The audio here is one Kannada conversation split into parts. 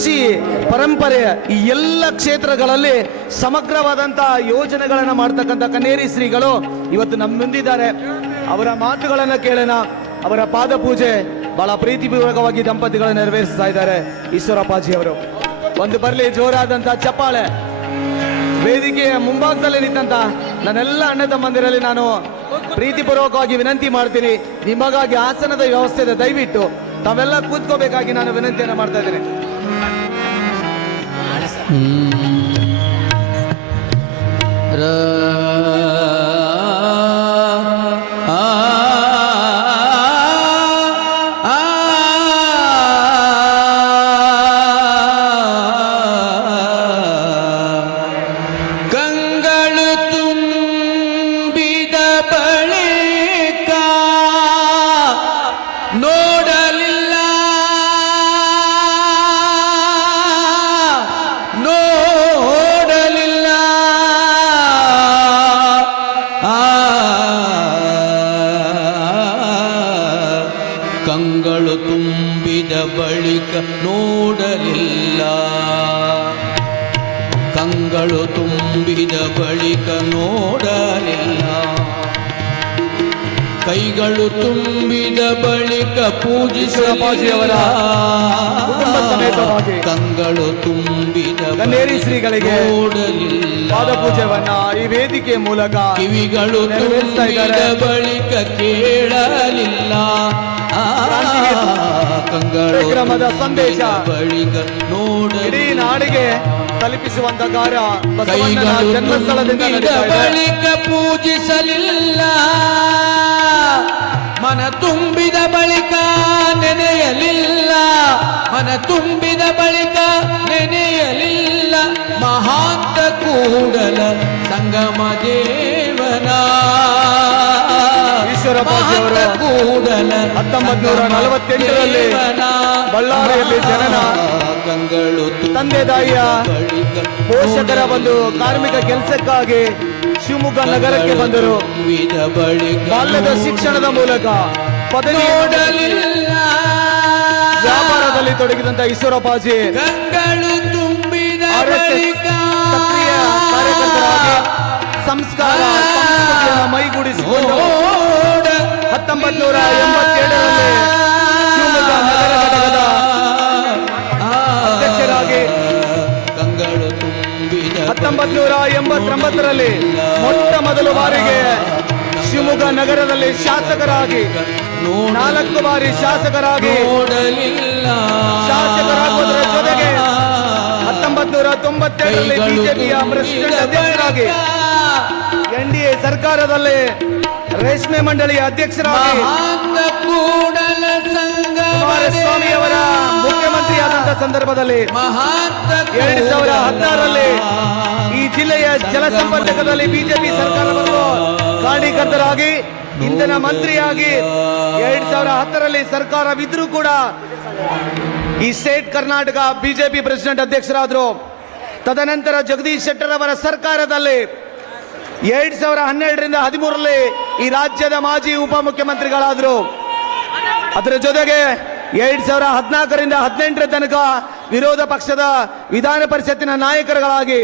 ಕೃಷಿ ಪರಂಪರೆ ಈ ಎಲ್ಲ ಕ್ಷೇತ್ರಗಳಲ್ಲಿ ಸಮಗ್ರವಾದಂತಹ ಯೋಜನೆಗಳನ್ನು ಮಾಡ್ತಕ್ಕಂಥ ಕನ್ನೇರಿ ಶ್ರೀಗಳು ಇವತ್ತು ನಮ್ಮ ಮುಂದಿದ್ದಾರೆ. ಅವರ ಮಾತುಗಳನ್ನು ಕೇಳೋಣ. ಅವರ ಪಾದ ಪೂಜೆ ಬಹಳ ಪ್ರೀತಿಪೂರ್ವಕವಾಗಿ ದಂಪತಿಗಳನ್ನು ನೆರವೇರಿಸ್ತಾ ಇದ್ದಾರೆ. ಈಶ್ವರಪ್ಪಾಜಿ ಅವರು ಒಂದು ಬರಲಿ ಜೋರಾದಂತಹ ಚಪ್ಪಾಳೆ. ವೇದಿಕೆಯ ಮುಂಭಾಗದಲ್ಲಿ ನಿಂತ ನನ್ನೆಲ್ಲ ಅಣ್ಣ ತಮ್ಮಂದಿರಲ್ಲಿ ನಾನು ಪ್ರೀತಿಪೂರ್ವಕವಾಗಿ ವಿನಂತಿ ಮಾಡ್ತೀನಿ, ನಿಮಗಾಗಿ ಆಸನದ ವ್ಯವಸ್ಥೆ ಇದೆ, ದಯವಿಟ್ಟು ತಾವೆಲ್ಲ ಕೂತ್ಕೋಬೇಕಾಗಿ ನಾನು ವಿನಂತಿಯನ್ನು ಮಾಡ್ತಾ ಇದ್ದೇನೆ. ಕಂಗಳು ತುಂಬಿದ ಬಳಿಕ ನೋಡಲಿಲ್ಲ, ಕಂಗಳು ತುಂಬಿದ ಬಳಿಕ ನೋಡಲಿಲ್ಲ, ಕೈಗಳು ತುಂಬಿದ ಬಳಿಕ ಪೂಜಿಸಲಿಲ್ಲ, ಕಂಗಳು ತುಂಬಿದ ಕನ್ನೇರಿ ಶ್ರೀಗಳಿಗೆ ನೋಡಲಿಲ್ಲ, ಪಾದ ಪೂಜೆಯನ್ನ ಈ ವೇದಿಕೆ ಮೂಲಕ ಕಿವಿಗಳು ತುಂಬಿದ ಬಳಿಕ ಕೇಳಲಿಲ್ಲ, ಕಾರ್ಯಕ್ರಮದ ಸಂದೇಶ ಬಳಿಕ ಇಡೀ ನಾಡಿಗೆ ತಲುಪಿಸುವಂತ ಕಾರ್ಯ ಬಸವಣ್ಣನ ಜನ್ಮಸ್ಥಳದಿಂದ ಬಳಿಕ ಪೂಜಿಸಲಿಲ್ಲ, ಮನ ತುಂಬಿದ ಬಳಿಕ ನೆನೆಯಲಿಲ್ಲ, ಮನ ತುಂಬಿದ ಬಳಿಕ ನೆನೆಯಲಿಲ್ಲ, ಮಹಾಂತ ಕೂಡಲ ಸಂಗಮ ದೇವನ ಕೂಡಲ 1948ರಲ್ಲಿ ಬಳ್ಳಾರಿಯಲ್ಲಿ ಜನನ, ಕಂಗಳು ತಂದೆ ತಾಯಿಯ ಪೋಷಕರ ಒಂದು ಕಾರ್ಮಿಕ ಕೆಲಸಕ್ಕಾಗಿ ಶಿವಮೊಗ್ಗ ನಗರಕ್ಕೆ ಬಂದರು. ಬಾಲ್ಯದ ಶಿಕ್ಷಣದ ಮೂಲಕ ಪದವಿ ವ್ಯಾಪಾರದಲ್ಲಿ ತೊಡಗಿದಂತ ಈಶ್ವರಪ್ಪಾಜಿ ಕಂಗಳು ತುಂಬಿದ ಸಕ್ರಿಯ ಕಾರ್ಯಕರ್ತರಾಗಿ ಸಂಸ್ಕಾರ ಸಂಸ್ಕೃತಿಯನ್ನು ಮೈಗೂಡಿಸಿಕೊಂಡು 1987ರಲ್ಲಿ ಶಿವಮೊಗ್ಗ ನಗರ ಘಟಕದ ಅಧ್ಯಕ್ಷರಾಗಿ, 1989ರಲ್ಲಿ ಮೊಟ್ಟ ಮೊದಲ ಬಾರಿಗೆ ಶಿವಮೊಗ್ಗ ನಗರದಲ್ಲಿ ಶಾಸಕರಾಗಿ, 4 ಬಾರಿ ಶಾಸಕರಾಗಿ, ಶಾಸಕರಾಗುವುದರ ಜೊತೆಗೆ 1992ರಲ್ಲಿ ಬಿಜೆಪಿಯ ಪ್ರೆಸಿಡೆಂಟ್ ಅಧ್ಯಕ್ಷರಾಗಿ, ಎನ್ಡಿಎ ಸರ್ಕಾರದಲ್ಲಿ ರೇಷ್ಮೆ ಮಂಡಳಿಯ ಅಧ್ಯಕ್ಷರಾಗಿ, ಕುಮಾರಸ್ವಾಮಿ ಅವರ ಮುಖ್ಯಮಂತ್ರಿಯಾದಂತಹ ಸಂದರ್ಭದಲ್ಲಿ 2016ರಲ್ಲಿ ಈ ಜಿಲ್ಲೆಯ ಜಲಸಂಪರ್ಕದಲ್ಲಿ ಬಿಜೆಪಿ ಸರ್ಕಾರವನ್ನು ಕಾರ್ಯಕರ್ತರಾಗಿ, ಇಂಧನ ಮಂತ್ರಿಯಾಗಿ 2010ರಲ್ಲಿ ಸರ್ಕಾರವಿದ್ರೂ ಕೂಡ ಈ ಸ್ಟೇಟ್ ಕರ್ನಾಟಕ ಬಿಜೆಪಿ ಪ್ರೆಸಿಡೆಂಟ್ ಅಧ್ಯಕ್ಷರಾದರು. ತದನಂತರ ಜಗದೀಶ್ ಶೆಟ್ಟರ್ ಅವರ ಸರ್ಕಾರದಲ್ಲಿ 2012ರಿಂದ 13ರಲ್ಲಿ ಈ ರಾಜ್ಯದ ಮಾಜಿ ಉಪಮುಖ್ಯಮಂತ್ರಿಗಳಾದರು. ಅದರ ಜೊತೆಗೆ 2014ರಿಂದ 18ರ ತನಕ ವಿರೋಧ ಪಕ್ಷದ ವಿಧಾನ ಪರಿಷತ್ತಿನ ನಾಯಕರುಗಳಾಗಿ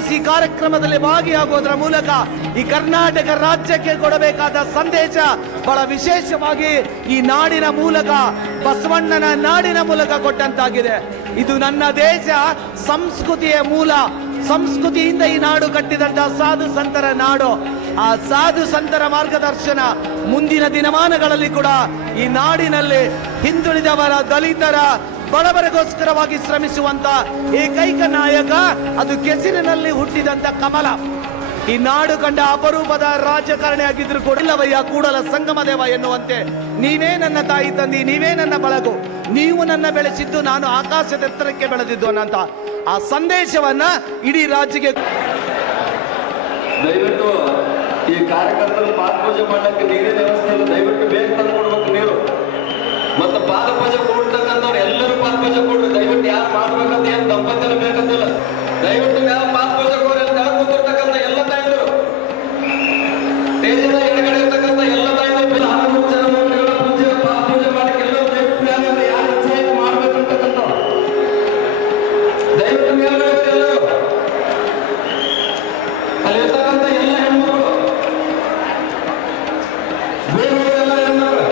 ಆಗಮಿಸಿ ಕಾರ್ಯಕ್ರಮದಲ್ಲಿ ಭಾಗಿಯಾಗುವುದರ ಮೂಲಕ ಈ ಕರ್ನಾಟಕ ರಾಜ್ಯಕ್ಕೆ ಕೊಡಬೇಕಾದ ಸಂದೇಶ ಬಹಳ ವಿಶೇಷವಾಗಿ ಈ ನಾಡಿನ ಮೂಲಕ, ಬಸವಣ್ಣನ ನಾಡಿನ ಮೂಲಕ ಕೊಟ್ಟಂತಾಗಿದೆ. ಇದು ನನ್ನ ದೇಶ, ಸಂಸ್ಕೃತಿಯ ಮೂಲ, ಸಂಸ್ಕೃತಿಯಿಂದ ಈ ನಾಡು ಕಟ್ಟಿದಂತಹ ಸಾಧು ಸಂತರ ನಾಡು. ಆ ಸಾಧು ಸಂತರ ಮಾರ್ಗದರ್ಶನ ಮುಂದಿನ ದಿನಮಾನಗಳಲ್ಲಿ ಕೂಡ ಈ ನಾಡಿನಲ್ಲಿ ಹಿಂದುಳಿದವರ, ದಲಿತರ, ಬಡವರಿಗೋಸ್ಕರವಾಗಿ ಶ್ರಮಿಸುವಂತ ಏಕೈಕ ನಾಯಕ, ಅದು ಕೆಸರಿನಲ್ಲಿ ಹುಟ್ಟಿದಂತ ಕಮಲ. ಈ ನಾಡು ಕಂಡ ಅಪರೂಪದ ರಾಜಕಾರಣಿ ಆಗಿದ್ರು ಕೂಡ ಇಲ್ಲವಯ್ಯ ಕೂಡಲ ಸಂಗಮ ದೇವ ಎನ್ನುವಂತೆ, ನೀವೇ ನನ್ನ ತಾಯಿ ತಂದಿ, ನೀವೇ ನನ್ನ ಬಳಗು, ನೀವು ನನ್ನ ಬೆಳೆಸಿದ್ದು, ನಾನು ಆಕಾಶದ ಎತ್ತರಕ್ಕೆ ಬೆಳೆದಿದ್ದು ಅನ್ನಂತ ಆ ಸಂದೇಶವನ್ನ ಇಡೀ ರಾಜ್ಯಕ್ಕೆ. ದಯವಿಟ್ಟು ಈ ಕಾರ್ಯಕರ್ತರು ಪಾದಪೂಜೆ ಮಾಡಲಿಕ್ಕೆ ನೀರಿನ ವ್ಯವಸ್ಥೆ ಇಲ್ಲ, ದಯವಿಟ್ಟು ಬೇಗ ತಂದು ಕೊಡ್ಬೇಕು ನೀರು. ಮತ್ತು ಪಾದಪೂಜೆ ಕೊಡ್ತಕ್ಕಂಥವ್ರು ಎಲ್ಲರೂ ಪಾದಪೂಜೆ ಕೊಡ್ರಿ. ದಯವಿಟ್ಟು ಯಾರು ಮಾಡ್ಬೇಕಂತ ಏನು ದಂಪತಿಗಳು ಬೇಕಂತಿಲ್ಲ. ದಯವಿಟ್ಟು ಯಾವ ಪಾದಪೂಜೆ ಕೊಡ್ರಿ ಅಂತ ಕೂತಿರ್ತಕ್ಕಂಥ ಎಲ್ಲ ತಾಯಿಗಳು, ದೇಶದ ಎಡಗಡೆ ಇರ್ತಕ್ಕಂಥ ಎಲ್ಲ ತಾಯಿಗಳು, 6 ಜನ ಮಂತ್ರಿಗಳ ಪೂಜೆ ಪಾದಪೂಜೆ ಮಾಡಕ್ಕೆ ಎಲ್ಲರೂ ದಯವಿಟ್ಟು ಯಾರು ಉತ್ಸಾಹ ಮಾಡ್ಬೇಕಂತಕ್ಕಂಥ ದಯವಿಟ್ಟು ಮೇಲ್ಗಡೆ ಎಲ್ಲರೂ ಅಲ್ಲಿರ್ತಕ್ಕಂಥ ಎಲ್ಲ ಹೆಣ್ಮಕ್ಳು, ಬೇರೆಯವರೆಲ್ಲ ಹೆಣ್ಮಕ್ಳು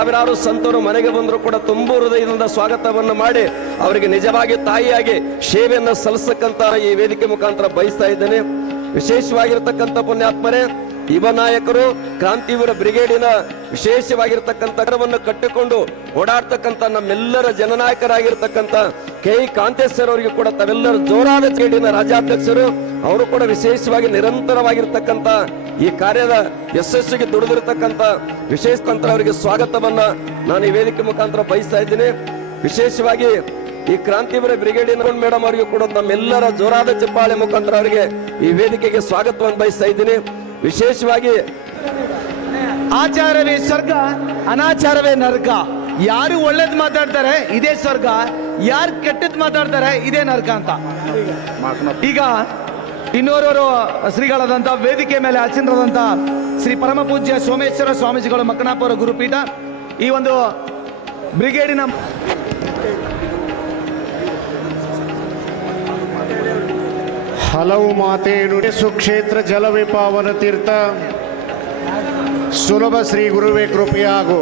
ಸಾವಿರಾರು ಸಂತರು ಮನೆಗೆ ಬಂದರೂ ಕೂಡ ತುಂಬು ಹೃದಯದಿಂದ ಸ್ವಾಗತವನ್ನು ಮಾಡಿ ಅವರಿಗೆ ನಿಜವಾಗಿ ತಾಯಿಯಾಗಿ ಸೇವೆಯನ್ನು ಸಲ್ಲಿಸಕ್ಕಂತ ಈ ವೇದಿಕೆ ಮುಖಾಂತರ ಬಯಸ್ತಾ ಇದ್ದೇನೆ. ವಿಶೇಷವಾಗಿರ್ತಕ್ಕಂಥ ಪುಣ್ಯಾತ್ಮರೇ, ಯುವ ನಾಯಕರು, ಕ್ರಾಂತಿವೀರ ಬ್ರಿಗೇಡಿನ ವಿಶೇಷವಾಗಿರ್ತಕ್ಕಂಥ ಕರವನ್ನು ಕಟ್ಟಿಕೊಂಡು ಓಡಾಡ್ತಕ್ಕಂಥ ನಮ್ಮೆಲ್ಲರ ಜನನಾಯಕರಾಗಿರ್ತಕ್ಕಂಥ ಕೆ ಕಾಂತೇಶ್ವರ ಅವರಿಗೆ ಕೂಡ ತಾವೆಲ್ಲರೂ ಜೋರಾದ ಬ್ರಿಗೇಡಿನ ರಾಜ್ಯಾಧ್ಯಕ್ಷರು, ಅವರು ಕೂಡ ವಿಶೇಷವಾಗಿ ನಿರಂತರವಾಗಿರ್ತಕ್ಕಂಥ ಈ ಕಾರ್ಯದ ಯಶಸ್ವಿಗೆ ದುಡಿದಿರ್ತಕ್ಕಂಥ ವಿಶೇಷ ಅವರಿಗೆ ಸ್ವಾಗತವನ್ನ ನಾನು ಈ ವೇದಿಕೆ ಮುಖಾಂತರ ಬಯಸ್ತಾ ಇದ್ದೀನಿ. ವಿಶೇಷವಾಗಿ ಈ ಕ್ರಾಂತಿವೀರ ಬ್ರಿಗೇಡಿನ ಮೇಡಮ್ ಅವರಿಗೂ ಕೂಡ ನಮ್ಮೆಲ್ಲರ ಜೋರಾದ ಚಪ್ಪಾಳೆ ಮುಖಾಂತರ ಅವರಿಗೆ ಈ ವೇದಿಕೆಗೆ ಸ್ವಾಗತವನ್ನು ಬಯಸ್ತಾ ಇದ್ದೀನಿ. ವಿಶೇಷವಾಗಿ ಆಚಾರವೇ ಸ್ವರ್ಗ, ಅನಾಚಾರವೇ ನರಕ. ಯಾರು ಒಳ್ಳೇದ್ ಮಾತಾಡ್ತಾರೆ ಇದೇ ಸ್ವರ್ಗ, ಯಾರು ಕೆಟ್ಟದ್ ಮಾತಾಡ್ತಾರೆ ಇದೇ ನರಕ ಅಂತ. ಈಗ ಇನ್ನೋರ್ವರು ಶ್ರೀಗಳಾದಂಥ ವೇದಿಕೆ ಮೇಲೆ ಆಚೀನರಾದಂಥ ಶ್ರೀ ಪರಮ ಪೂಜ್ಯ ಸೋಮೇಶ್ವರ ಸ್ವಾಮೀಜಿಗಳು ಮಕ್ಕನಾಪುರ ಗುರುಪೀಠ ಈ ಒಂದು ಬ್ರಿಗೇಡಿನ ಹಲವು ಮಾತೆ ನುಡಿ ಸುಕ್ಷೇತ್ರ ಜಲವೇ ಪಾವನ ತೀರ್ಥ ಸುಲಭ ಶ್ರೀ ಗುರುವೇ ಕೃಪೆಯಾಗು.